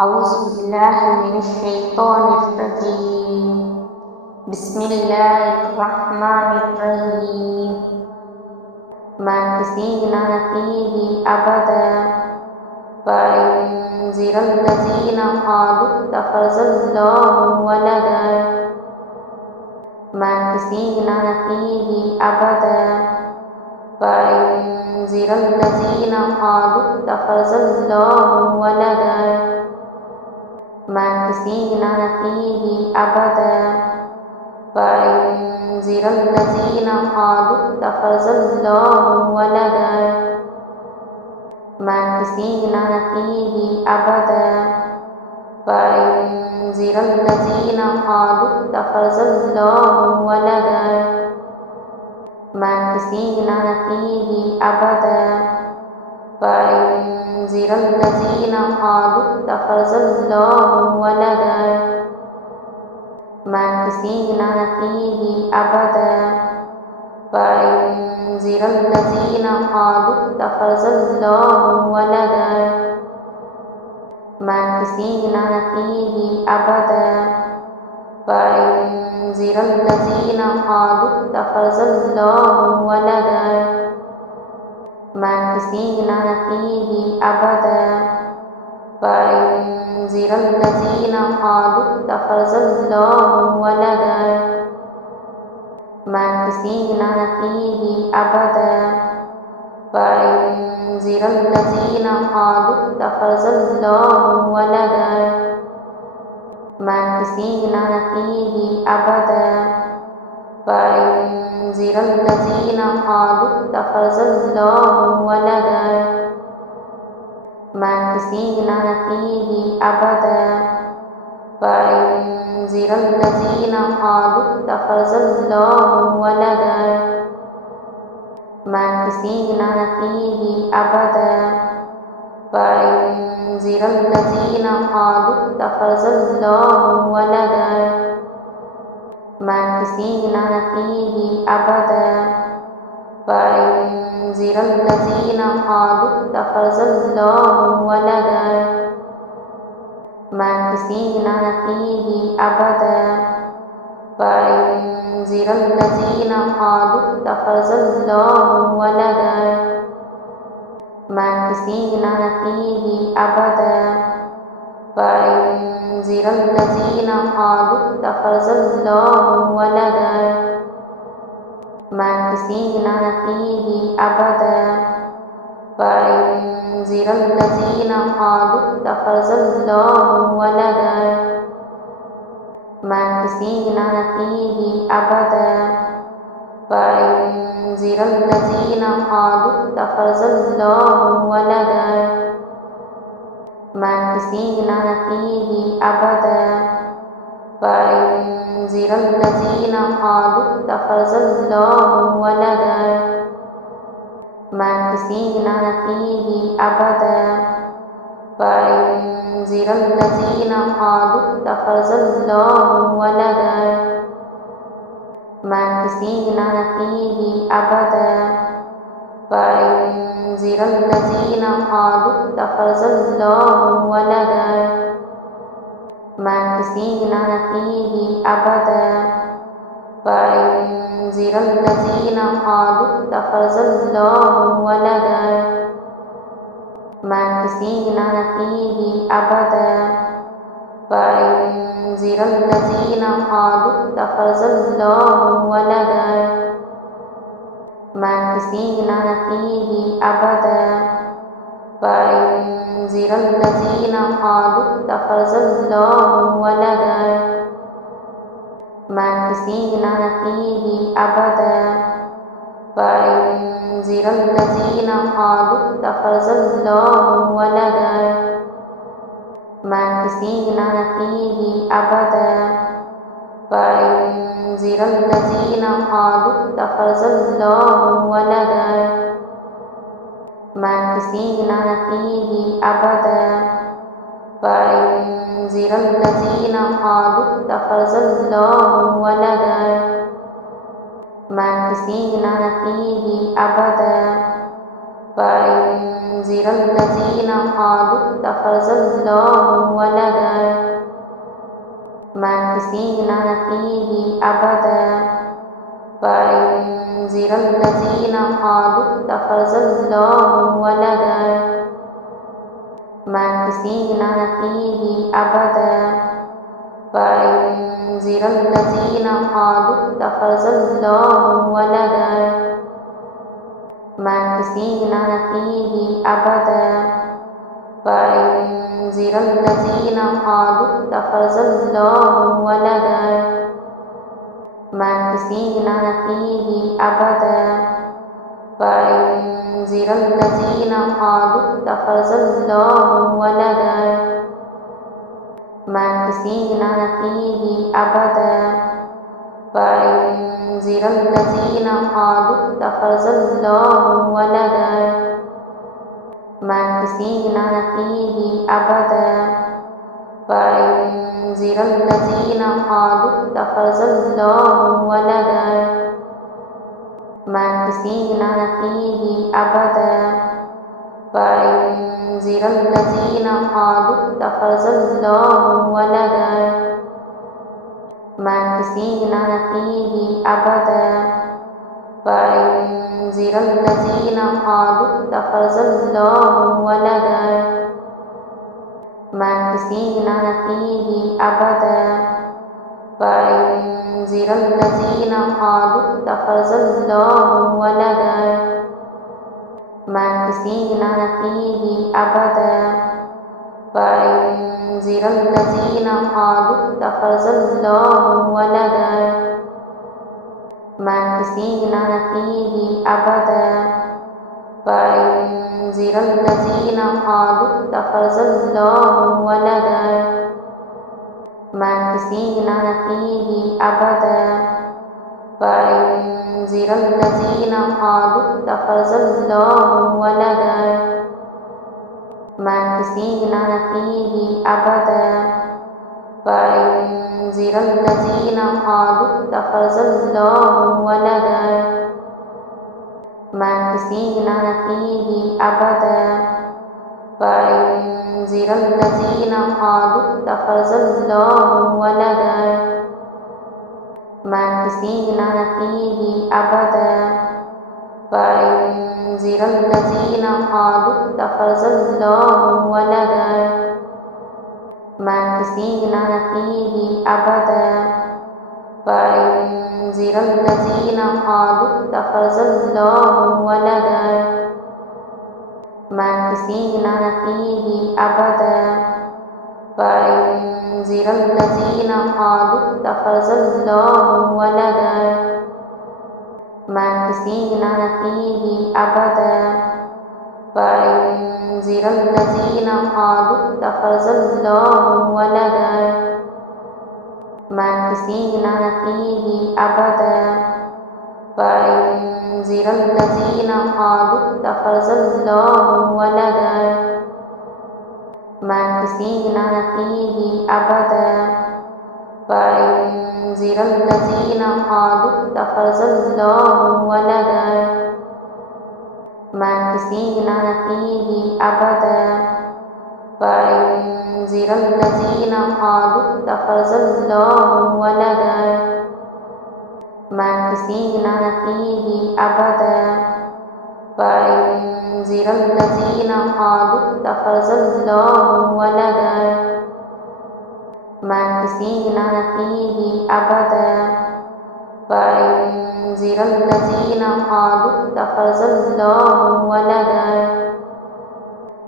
أعوذ بالله من الشيطان الرجيم. بسم الله الرحمن الرحيم. ماكثين فيه أبدا فينذر الذين قالوا اتخذ الله ولدا ماكثين فيه أبدا فينذر الذين قالوا اتخذ الله ولدا ماكثين فيه أبدا فينذر الذين قالوا اتخذ الله ولدا ماكثين فيه أبدا فينذر الذين قالوا اتخذ الله ولدا ماكثين فيه أبدا فينذر الذين قالوا اتخذ الله ولدا ماكثين فيه أبدا فينذر الذين قالوا اتخذ الله ولدا ماكثين فيه أبدا فينذر الذين قالوا اتخذ الله ولدا ماكثين فيه أبدا فينذر الذين قالوا اتخذ الله ولدا ماكثين فيه أبدا فينذر الذين قالوا اتخذ الله ولدا ماكثين فيه أبدا فينذر الذين قالوا اتخذ الله ولدا ماكثين فيه أبدا فينذر الذين قالوا اتخذ الله ولدا ماكثين فيه أبدا فينذر الذين قالوا اتخذ الله ولدا ماكثين فيه أبدا فينذر الذين قالوا اتخذ الله ولدا ماكثين فيه أبدا فينذر الذين قالوا اتخذ الله ولدا ماكثين فيه أبدا فينذر الذين قالوا اتخذ الله ولدا ماكثين فيه أبدا فينذر الذين قالوا اتخذ الله ولدا ماكثين فيه أبدا فينذر الذين قالوا اتخذ الله ولدا ماكثين فيه أبدا فينذر الذين قالوا اتخذ الله ولدا ماكثين فيه أبدا فينذر الذين قالوا اتخذ الله ولدا ماكثين فيه أبدا فينذر الذين قالوا اتخذ الله ولدا ماكثين فيه أبدا فينذر الذين قالوا اتخذ الله ولدا ماكثين فيه أبدا فينذر الذين قالوا اتخذ الله ولدا ماكثين فيه أبدا فينذر الذين قالوا اتخذ الله ولدا ماكثين فيه أبدا فينذر الذين قالوا اتخذ الله ولدا ماكثين فيه أبدا فينذر الذين قالوا اتخذ الله ولدا ماكثين فيه أبدا فينذر الذين قالوا اتخذ الله ولدا ماكثين فيه أبدا فينذر وينذر الذين قالوا اتخذ الله ولدا ماكثين فيه أبدا وينذر الذين قالوا اتخذ الله ولدا ماكثين فيه أبدا وينذر الذين قالوا اتخذ الله ولدا ماكثين فيه أبدا وينذر الذين قالوا اتخذ الله ولدا ماكثين فيه أبدا وينذر الذين قالوا اتخذ الله ولدا ماكثين فيه أبدا وينذر الذين قالوا اتخذ الله ولدا ماكثين فيه أبدا وينذر الذين قالوا اتخذ الله ولدا ماكثين فيه أبدا وينذر الذين قالوا اتخذ الله ولدا ماكثين فيه أبدا وينذر الذين قالوا اتخذ الله ولدا ماكثين فيه أبدا وينذر الذين قالوا اتخذ الله ولدا ماكثين فيه أبدا وينذر الذين قالوا اتخذ الله ولدا ماكثين فيه أبدا وينذر الذين قالوا اتخذ الله ولدا ماكثين فيه أبدا وينذر الذين قالوا اتخذ الله ولدا ماكثين فيه أبدا وينذر الذين قالوا اتخذ الله ولدا ماكثين فيه أبدا وينذر الذين قالوا اتخذ الله ولدا ماكثين فيه أبدا وينذر الذين قالوا اتخذ الله ولدا ماكثين فيه أبدا وينذر الذين قالوا اتخذ الله ولدا ماكثين فيه أبدا وينذر الذين قالوا اتخذ الله ولدا ماكثين فيه أبدا وينذر الذين قالوا اتخذ الله ولدا ماكثين فيه أبدا وينذر الذين قالوا اتخذ الله ولدا ماكثين فيه أبدا وينذر الذين قالوا اتخذ الله ولدا ماكثين فيه أبدا وينذر الذين قالوا اتخذ الله ولدا ماكثين فيه أبدا وينذر الذين قالوا اتخذ الله ولدا ماكثين فيه أبدا وينذر الذين قالوا اتخذ الله ولدا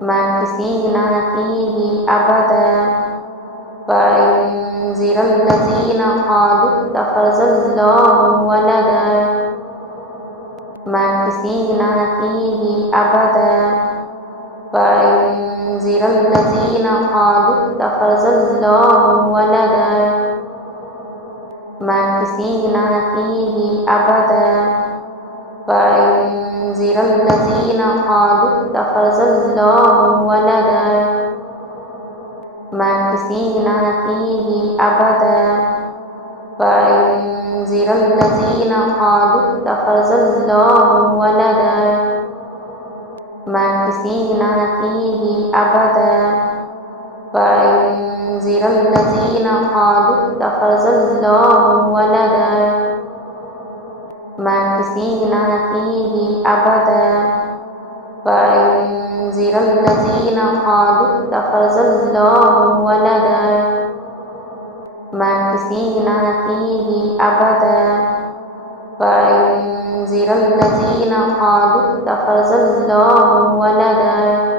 ماكثين فيه أبدا وينذر الذين قالوا اتخذ الله ولدا ماكثين فيه أبدا وينذر الذين قالوا اتخذ الله ولدا ماكثين فيه أبدا وينذر الذين قالوا اتخذ الله ولدا ماكثين فيه أبدا وينذر الذين قالوا اتخذ الله ولدا ماكثين فيه أبدا وأنذر الذين قالوا اتخذ الله ولدا ماكثين فيه أبدا وأنذر الذين قالوا اتخذ الله ولدا ماكثين فيه أبدا وأنذر الذين قالوا اتخذ الله ولدا